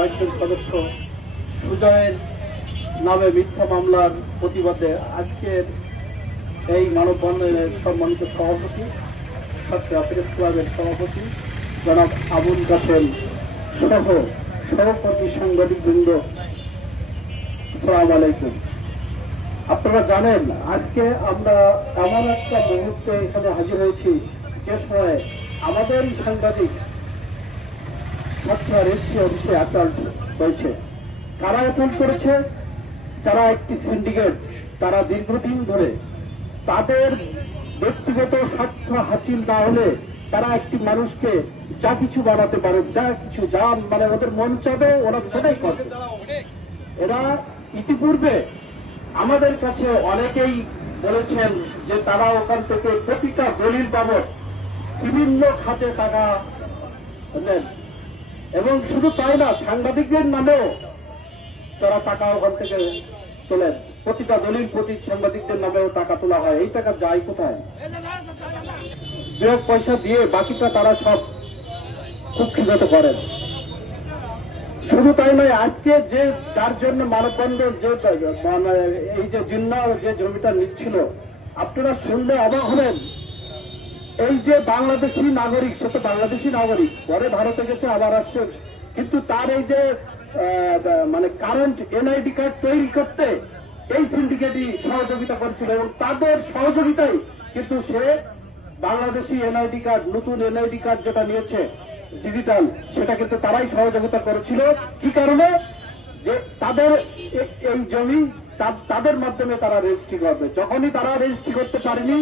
আরেকজন সদস্য সুজয়ের নামে মিথ্যা মামলার প্রতিবাদে আজকের এই মানববন্ধনের সম্মানিত সভাপতি ছাত্র প্রেস ক্লাবের সভাপতি জনাব আবুল কাসেম সহ সহকর্মী সাংবাদিকবৃন্দ, আসসালামু আলাইকুম। আপনারা জানেন আজকে আমরা এমন একটা মুহূর্তে এখানে হাজির হয়েছি যে সময় আমাদের সাংবাদিক ছাত্র রেজিস্ট্রি অফিসে অ্যাসাল্ট হয়েছে। কারা অ্যাসাল্ট করেছে? যারা একটি সিন্ডিকেট, তারা দীর্ঘদিন ধরে তাদের ব্যক্তিগত স্বার্থ হাসিল না হলে তারা একটি মানুষকে যা কিছু বানাতে পারে, যা কিছু যা মানে ওদের মন চাবে ওরা সেটাই করে। এরা ইতিপূর্বে আমাদের কাছে অনেকেই বলেছেন যে তারা ওখান থেকে প্রতিটা দলিল বাবদ বিভিন্ন খাতে টাকা নেন, এবং শুধু তাই না, সাংবাদিকদের নামেও তারা টাকা ওখান থেকে তোলেন। প্রতিটা দলিল প্রতি সাংবাদিকদের নামেও টাকা তোলা হয়। এই টাকা যায় কোথায়? বিয়োগ পয়সা দিয়ে বাকিটা তারা সব কুক্ষিগত করেন। শুধু তাই নয়, আজকে যে যার জন্য মানববন্ধন, যে এই যে জিন্না যে জমিটা নিচ্ছিল, আপনারা শুনলে অবাক হবেন। এই যে বাংলাদেশি নাগরিক, সে তো বাংলাদেশি নাগরিক, পরে ভারতে গেছে আবার আসছে, কিন্তু তার এই যে মানে কারেন্ট এনআইডি কার্ড তৈরি করতে এই সিন্ডিকেটই সহযোগিতা করছিল, এবং তাদের সহযোগিতায় কিন্তু সে বাংলাদেশি এনআইডি কার্ড, নতুন এনআইডি কার্ড যেটা নিয়েছে ডিজিটাল, সেটা কিন্তু তারাই সহযোগিতা করেছিল। কি কারণে? যে তাদের এই জমি তাদের মাধ্যমে তারা রেজিস্ট্রি করবে। যখনই তারা রেজিস্ট্রি করতে পারেনি,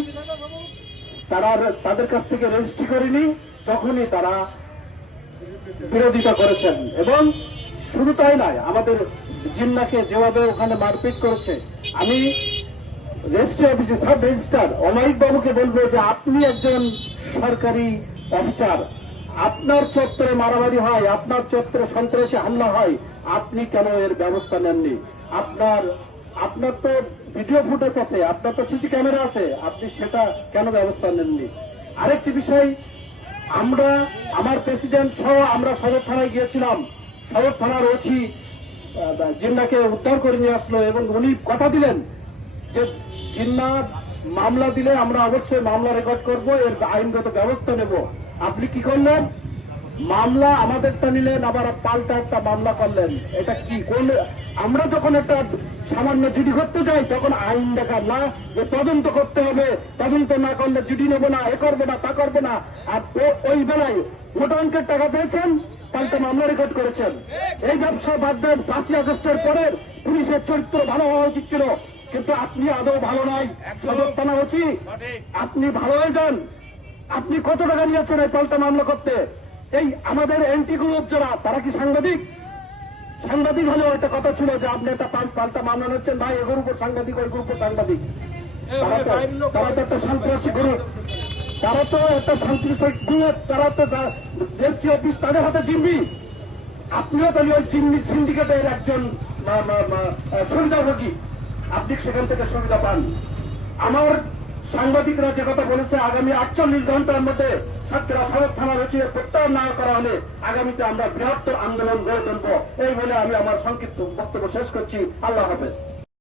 তারা তাদের কাছ থেকে রেজিস্ট্রি করেনি, তখনই তারা বিরোধিতা করেছেন। এবং শুধু তাই নয়, আমাদের জিন্নাকে যেভাবে ওখানে মারপিট করেছে, আমি রেজিস্ট্রি অফিসে সাব রেজিস্ট্রার অমায়িক বাবুকে বলবো যে আপনি একজন সরকারি অফিসার, আপনার চত্বরে মারামারি হয়, আপনার চত্বরে সন্ত্রাসী হামলা হয়, আপনি কেন এর ব্যবস্থা নেননি? আপনার তো ভিডিও ফুটেজ আছে, আপনার তো সিসি ক্যামেরা আছে, আপনি সেটা কেন ব্যবস্থা নেননি? আরেকটি বিষয়, আমার প্রেসিডেন্ট সহ আমরা সদর থানায় গিয়েছিলাম। সদর থানার ওসি জিন্নাকে উদ্ধার করে নিয়ে আসলো, এবং উনি কথা দিলেন যে জিন্না মামলা দিলে আমরা অবশ্যই মামলা রেকর্ড করব, এর আইনগত ব্যবস্থা নেব। আপনি কি করলেন? মামলা আমাদেরটা নিলেন, আবার পাল্টা একটা মামলা করলেন। এটা কি? আমরা যখন একটা সামান্য জিডি করতে যাই, তখন আইন দেখার না যে তদন্ত করতে হবে, তদন্ত না করলে জিডি নেব না, এ করবো না, তা করবো না। আর ওই বেলায় মোটা অঙ্কের টাকা পেয়েছেন, পাল্টা মামলা রেকর্ড করেছেন। এই ব্যবসা বাদ দেন। 5ই আগস্টের পরে পুলিশের চরিত্র ভালো হওয়া উচিত ছিল, কিন্তু আপনি আদৌ ভালো নাই। সদর থানা হচ্ছি, আপনি ভালো হয়ে যান। আপনি কত টাকা নিয়েছেন এই পাল্টা মামলা করতে? এই আমাদের এন্টি গ্রুপ যারা, তারা কি সাংবাদিক? সাংবাদিক হলেও একটা কথা ছিল যে আপনি একটা পাল্টা মামলা নিচ্ছেন, ভাই এ গ্রুপও সাংবাদিক, ওই গ্রুপও সাংবাদিক। তারা তো একটা সন্ত্রাসী গ্রুপ, তারা তো একটা সন্ত্রাসী গ্রুপ, তারা তো রেজিস্ট্রি অফিস তাদের হাতে জিম্মি। আপনিও তাহলে ওই জিম্মি সিন্ডিকেটের একজন সুবিধাভোগী, আপনি সেখান থেকে সুবিধা পান। আমার সাংবাদিকরা যে কথা বলেছে, আগামী 48 ঘন্টার মধ্যে ছাত্ররা সদর থানা রয়েছে প্রত্যাহার না করা হলে আগামীতে আমরা বৃহত্তর আন্দোলন গড়ে তুলব। এই বলে আমি আমার সংক্ষিপ্ত বক্তব্য শেষ করছি। আল্লাহ হাফেজ।